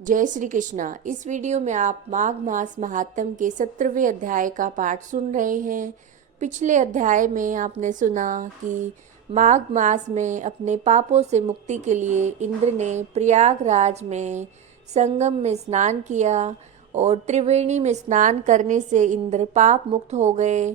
जय श्री कृष्णा। इस वीडियो में आप माघ मास महात्म के 17वें अध्याय का पाठ सुन रहे हैं। पिछले अध्याय में आपने सुना कि माघ मास में अपने पापों से मुक्ति के लिए इंद्र ने प्रयागराज में संगम में स्नान किया और त्रिवेणी में स्नान करने से इंद्र पाप मुक्त हो गए।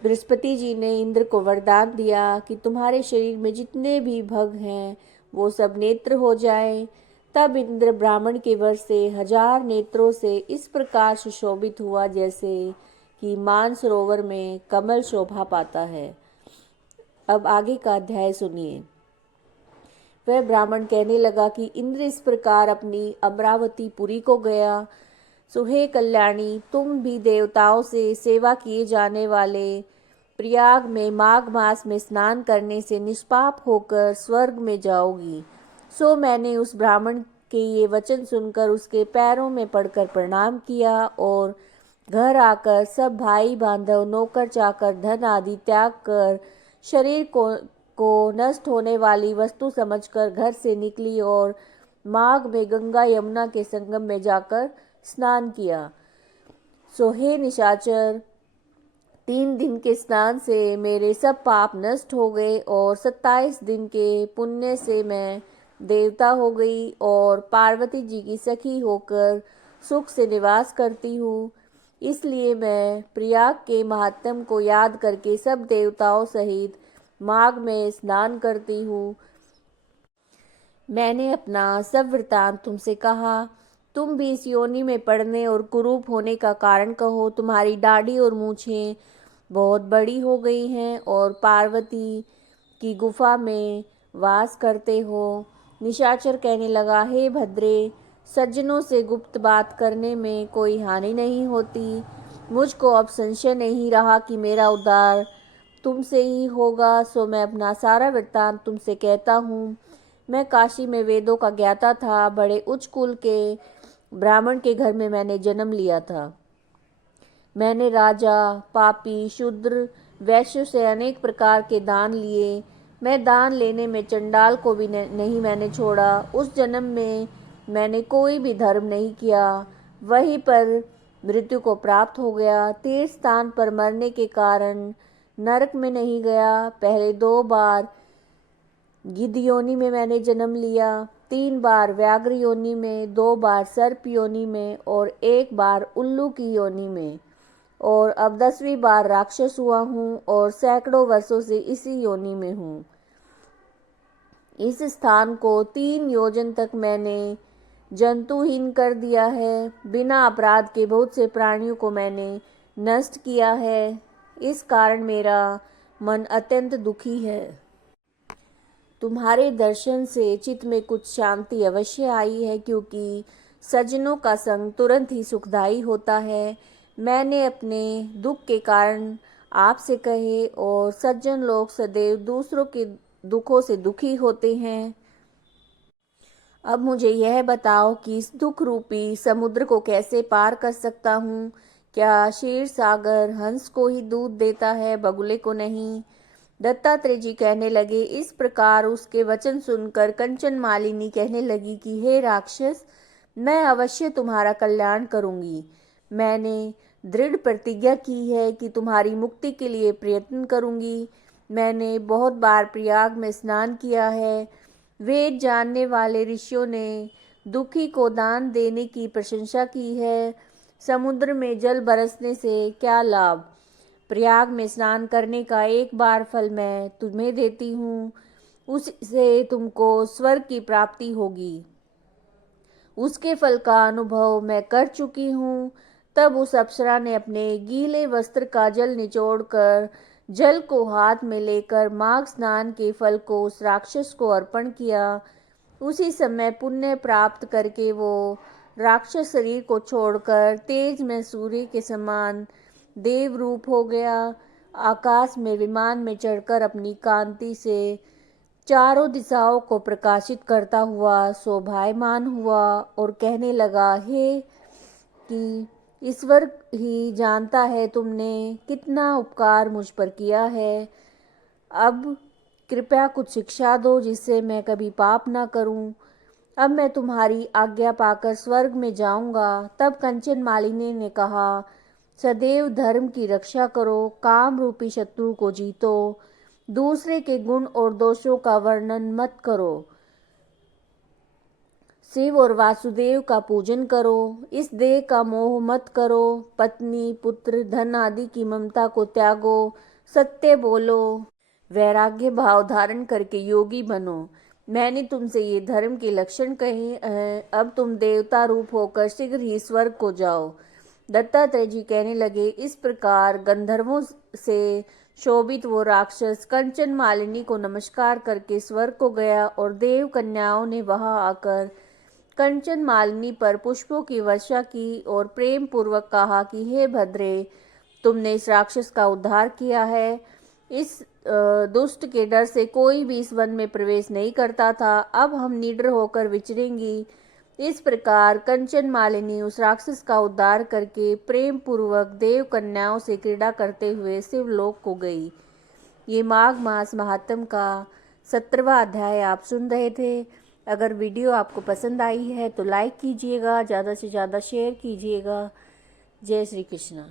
बृहस्पति जी ने इंद्र को वरदान दिया कि तुम्हारे शरीर में जितने भी भग हैं वो सब नेत्र हो जाएं। तब इंद्र ब्राह्मण के वर से 1000 नेत्रों से इस प्रकार सुशोभित हुआ जैसे कि मानसरोवर में कमल शोभा पाता है। अब आगे का अध्याय सुनिए। वह ब्राह्मण कहने लगा कि इंद्र इस प्रकार अपनी अमरावतीपुरी को गया। सो हे कल्याणी, तुम भी देवताओं से सेवा किए जाने वाले प्रयाग में माघ मास में स्नान करने से निष्पाप होकर स्वर्ग में जाओगी। सो मैंने उस ब्राह्मण के ये वचन सुनकर उसके पैरों में पड़कर प्रणाम किया और घर आकर सब भाई बांधव नौकर चाकर धन आदि त्याग कर शरीर को नष्ट होने वाली वस्तु समझकर घर से निकली और माघ में गंगा यमुना के संगम में जाकर स्नान किया। सो हे निशाचर, 3 दिन के स्नान से मेरे सब पाप नष्ट हो गए और 27 दिन के पुण्य से मैं देवता हो गई और पार्वती जी की सखी होकर सुख से निवास करती हूँ। इसलिए मैं प्रयाग के महात्म को याद करके सब देवताओं सहित माघ में स्नान करती हूँ। मैंने अपना सब वृतांत तुमसे कहा, तुम भी इस योनि में पड़ने और कुरूप होने का कारण कहो। तुम्हारी दाढ़ी और मूछें बहुत बड़ी हो गई हैं और पार्वती की गुफा में वास करते हो। निशाचर कहने लगा, हे भद्रे, सज्जनों से गुप्त बात करने में कोई हानि नहीं होती। मुझको अब संशय नहीं रहा कि मेरा उद्धार तुमसे ही होगा। सो मैं अपना सारा वृत्तांत तुमसे कहता हूँ। मैं काशी में वेदों का ज्ञाता था। बड़े उच्च कुल के ब्राह्मण के घर में मैंने जन्म लिया था। मैंने राजा, पापी, शूद्र, वैश्य से अनेक प्रकार के दान लिए। मैं दान लेने में चंडाल को भी नहीं मैंने छोड़ा। उस जन्म में मैंने कोई भी धर्म नहीं किया। वहीं पर मृत्यु को प्राप्त हो गया। तीर्थ स्थान पर मरने के कारण नरक में नहीं गया। पहले 2 बार गिद्ध योनि में मैंने जन्म लिया, 3 बार व्याघ्र योनि में, 2 बार सर्प योनि में और 1 बार उल्लू की योनि में, और अब 10वीं बार राक्षस हुआ हूँ और सैकड़ों वर्षों से इसी योनि में हूँ। इस स्थान को 3 योजन तक मैंने जंतुहीन कर दिया है। बिना अपराध के बहुत से प्राणियों को मैंने नष्ट किया है। इस कारण मेरा मन अत्यंत दुखी है। तुम्हारे दर्शन से चित्त में कुछ शांति अवश्य आई है, क्योंकि सज्जनों का संग तुरंत ही सुखदायी होता है। मैंने अपने दुख के कारण आपसे कहे और सज्जन लोग सदैव दूसरों के दुखों से दुखी होते हैं। अब मुझे यह बताओ कि इस दुख रूपी समुद्र को कैसे पार कर सकता हूँ। क्या क्षीर सागर हंस को ही दूध देता है, बगुले को नहीं? दत्तात्रेय जी कहने लगे। इस प्रकार उसके वचन सुनकर कंचन मालिनी कहने लगी कि हे राक्षस, मैं अवश्य तुम्हारा कल्याण करूंगी। मैंने दृढ़ प्रतिज्ञा की है कि तुम्हारी मुक्ति के लिए प्रयत्न करूंगी। मैंने बहुत बार प्रयाग में स्नान किया है। वेद जानने वाले ऋषियों ने दुखी को दान देने की प्रशंसा की है। समुद्र में जल बरसने से क्या लाभ? प्रयाग में स्नान करने का 1 बार फल मैं तुम्हें देती हूँ, उससे तुमको स्वर्ग की प्राप्ति होगी। उसके फल का अनुभव मैं कर चुकी हूँ। तब उस अप्सरा ने अपने गीले वस्त्र का जल निचोड़कर जल को हाथ में लेकर माघ स्नान के फल को उस राक्षस को अर्पण किया। उसी समय पुण्य प्राप्त करके वो राक्षस शरीर को छोड़कर तेज में सूर्य के समान देव रूप हो गया। आकाश में विमान में चढ़कर अपनी कांति से चारों दिशाओं को प्रकाशित करता हुआ शोभायमान हुआ और कहने लगा, हे कि ईश्वर ही जानता है तुमने कितना उपकार मुझ पर किया है। अब कृपया कुछ शिक्षा दो जिससे मैं कभी पाप ना करूं। अब मैं तुम्हारी आज्ञा पाकर स्वर्ग में जाऊंगा। तब कंचन मालिनी ने कहा, सदैव धर्म की रक्षा करो, काम रूपी शत्रु को जीतो, दूसरे के गुण और दोषों का वर्णन मत करो, शिव और वासुदेव का पूजन करो, इस देह का मोह मत करो, पत्नी पुत्र धन आदि की ममता को त्यागो, सत्य बोलो, वैराग्य भाव धारण करके योगी बनो। मैंने तुमसे ये धर्म के लक्षण कहे हैं, अब तुम देवता रूप होकर शीघ्र ही स्वर्ग को जाओ। दत्तात्रेय जी कहने लगे, इस प्रकार गंधर्वों से शोभित वो राक्षस कंचन मालिनी को नमस्कार करके स्वर्ग को गया और देव कन्याओं ने वहां आकर कंचन मालिनी पर पुष्पों की वर्षा की और प्रेम पूर्वक कहा कि हे भद्रे, तुमने इस राक्षस का उद्धार किया है। इस दुष्ट के डर से कोई भी इस वन में प्रवेश नहीं करता था, अब हम निडर होकर विचरेंगी। इस प्रकार कंचन मालिनी उस राक्षस का उद्धार करके प्रेम पूर्वक देव कन्याओं से क्रीड़ा करते हुए शिवलोक को गई। ये माघ मास महात्म का 17वां अध्याय आप सुन रहे थे। अगर वीडियो आपको पसंद आई है तो लाइक कीजिएगा, ज़्यादा से ज़्यादा शेयर कीजिएगा। जय श्री कृष्ण।